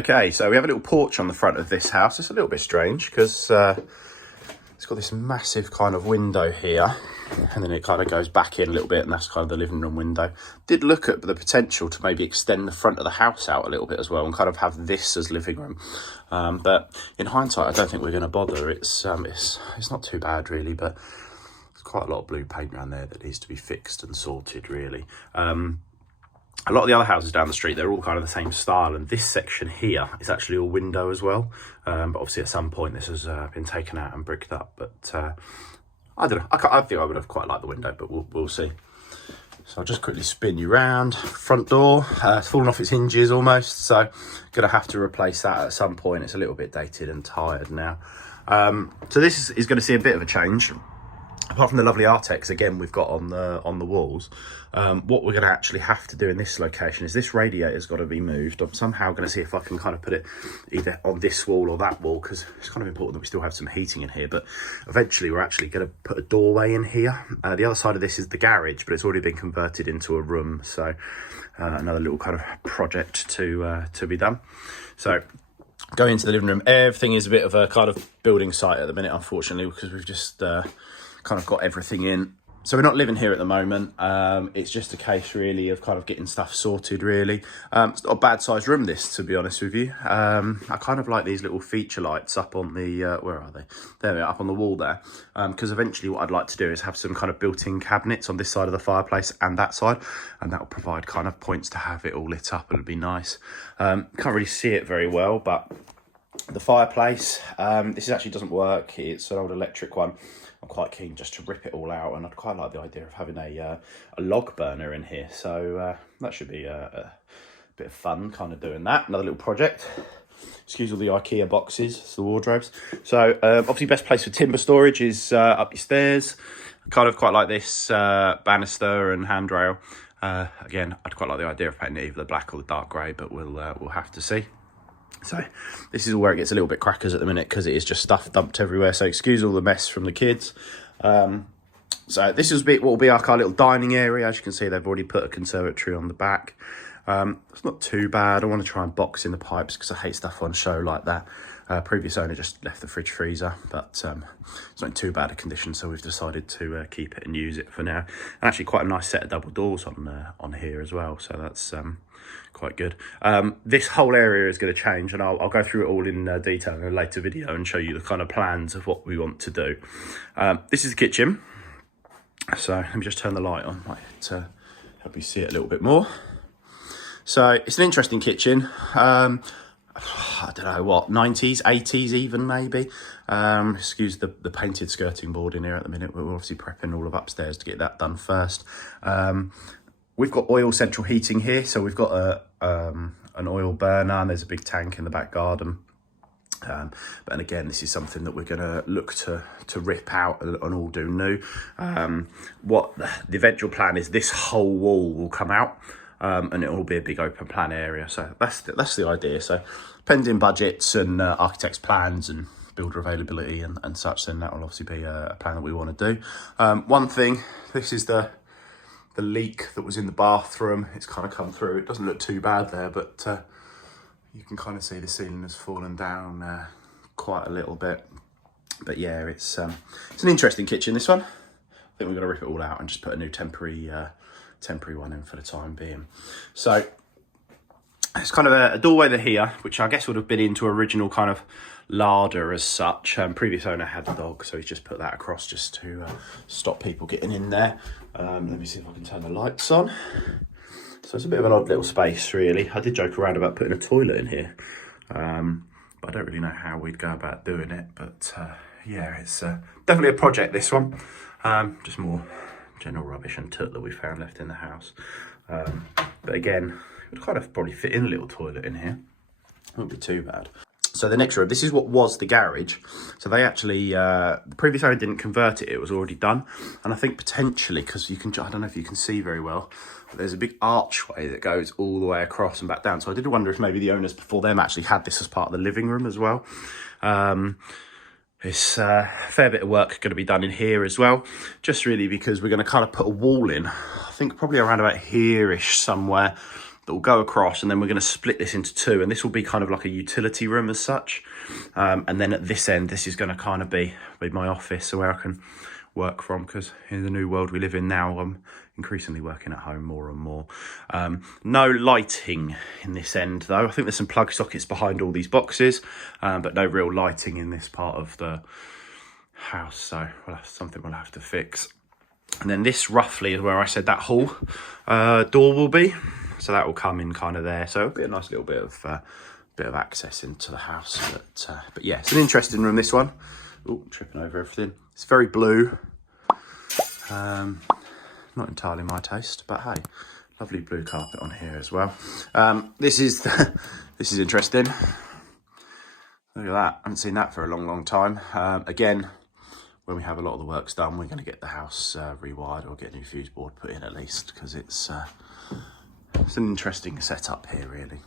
Okay, so we have a little porch on the front of this house. It's a little bit strange because it's got this massive kind of window here, and then it kind of goes back in a little bit, and that's kind of the living room window. Did look at the potential to maybe extend the front of the house out a little bit as well and kind of have this as living room. But in hindsight, I don't think we're going to bother. It's not too bad really, but there's quite a lot of blue paint around there that needs to be fixed and sorted really. A lot of the other houses down the street, they're all kind of the same style, and this section here is actually all window as well. But obviously at some point this has been taken out and bricked up, but I don't know, I think I would have quite liked the window, but we'll see. So I'll just quickly spin you round. Front door, it's fallen off its hinges almost, so gonna have to replace that at some point. It's a little bit dated and tired now. So this is gonna see a bit of a change. Apart from the lovely Artex, again, we've got on the walls, what we're going to actually have to do in this location is this radiator's got to be moved. I'm somehow going to see if I can kind of put it either on this wall or that wall, because it's kind of important that we still have some heating in here. But eventually we're actually going to put a doorway in here. The other side of this is the garage, but it's already been converted into a room. So another little kind of project to be done. So going into the living room, everything is a bit of a kind of building site at the minute, unfortunately, because we've just kind of got everything in. So we're not living here at the moment. It's just a case really of kind of getting stuff sorted really. It's not a bad sized room this, to be honest with you. I kind of like these little feature lights up on the, where are they? There they are, up on the wall there. Because eventually what I'd like to do is have some kind of built-in cabinets on this side of the fireplace and that side. And that will provide kind of points to have it all lit up. It'll be nice. Can't really see it very well, but the fireplace, this actually doesn't work. It's an old electric one. I'm quite keen just to rip it all out, and I'd quite like the idea of having a log burner in here. So that should be a bit of fun, kind of doing that. Another little project. Excuse all the IKEA boxes, it's the wardrobes. So obviously best place for timber storage is up your stairs. Kind of quite like this banister and handrail. Again, I'd quite like the idea of painting it either the black or the dark grey, but we'll have to see. So this is where it gets a little bit crackers at the minute because it is just stuff dumped everywhere. So excuse all the mess from the kids. So this is what will be our little dining area. As you can see, they've already put a conservatory on the back. It's not too bad. I want to try and box in the pipes because I hate stuff on show like that. Previous owner just left the fridge freezer, but it's not in too bad a condition, so we've decided to keep it and use it for now. And actually quite a nice set of double doors on here as well, so that's quite good. This whole area is going to change, and I'll go through it all in detail in a later video and show you the kind of plans of what we want to do. This is the kitchen, so let me just turn the light on to help you see it a little bit more. So it's an interesting kitchen. I don't know what, 90s, 80s even maybe. Excuse the painted skirting board in here at the minute. We're obviously prepping all of upstairs to get that done first. We've got oil central heating here, so we've got an oil burner, and there's a big tank in the back garden. But again, this is something that we're going to look to rip out and all do new. What the eventual plan is, this whole wall will come out. And it will be a big open plan area. So that's the idea. So pending budgets and architects' plans and builder availability and such, then that will obviously be a plan that we want to do. One thing, this is the leak that was in the bathroom. It's kind of come through. It doesn't look too bad there, but you can kind of see the ceiling has fallen down quite a little bit. But yeah, it's an interesting kitchen, this one. I think we're going to rip it all out and just put a new temporary one in for the time being. So it's kind of a doorway there here, which I guess would have been into original kind of larder as such. Previous owner had a dog, so he's just put that across just to stop people getting in there. Let me see if I can turn the lights on. So it's a bit of an odd little space really. I did joke around about putting a toilet in here, but I don't really know how we'd go about doing it. But yeah, it's definitely a project, this one. Just more general rubbish and toot that we found left in the house. But again, it would kind of probably fit in a little toilet in here. Wouldn't be too bad. So the next room, this is what was the garage. So they actually, the previous owner didn't convert it, it was already done. And I think potentially, because you can, I don't know if you can see very well, but there's a big archway that goes all the way across and back down. So I did wonder if maybe the owners before them actually had this as part of the living room as well. It's a fair bit of work going to be done in here as well, just really because we're going to kind of put a wall in, I think probably around about here-ish somewhere, that will go across, and then we're going to split this into two, and this will be kind of like a utility room as such. And then at this end, this is going to kind of be my office, so where I can work from, because in the new world we live in now, I'm increasingly working at home more and more. No lighting in this end though. I think there's some plug sockets behind all these boxes, but no real lighting in this part of the house, so that's something we'll have to fix. And then this roughly is where I said that hall door will be, so that will come in kind of there, so it'll be a nice little bit of access into the house. But yeah, it's an interesting room, this one. Oh, tripping over everything. It's very blue. Not entirely my taste, but hey, lovely blue carpet on here as well. This is interesting. Look at that. I haven't seen that for a long time. Again, when we have a lot of the works done, we're going to get the house rewired or get a new fuse board put in at least, because it's an interesting setup here, really.